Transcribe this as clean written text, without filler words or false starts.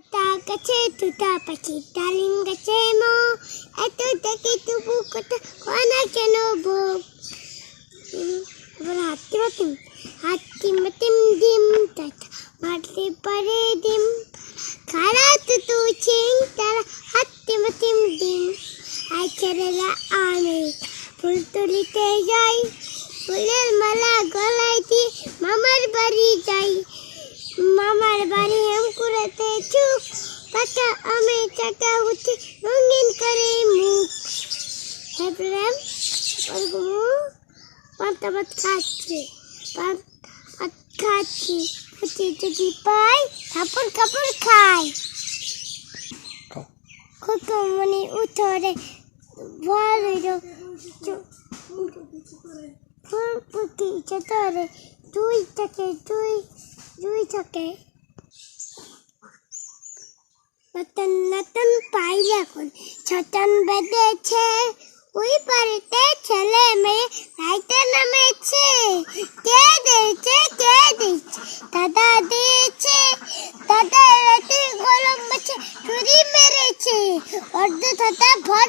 গাছে তুতা পাখি ডালিম গাছে মো এত দেখি তবু কথা কয় না কেন বউ হাতি মাতিম ডিম তাতা মারতে পারে ডিম খারা তুতু চিং তারা হাতি মাতিম ডিম আই ছেড়েলা আমি ফুল তুলিতে যাই ফুলের মালা গলায় দিয়ে মামার বাড়ি যাই মামার বাড়ি আম কুড়াতে চুপ পাতা আমে চাটা উঠে রঙিন করে মুখ হ্যাঁ পাতা ভাত খাচ্ছি যদি পাই কাপড় খাই কত মনে উঠরে ভয় ফুলপুতি চতরে দুই থাকে নতুন পাইলে এখন ছটন বেঁধেছে ওই বাড়িতে ছেলে মেয়ে রাইতে নামেছে কে দিয়েছে দাদা দিয়েছে দাদা রাতে গরম মাছে চুরি মেরেছে অর্ধ দাদা ভর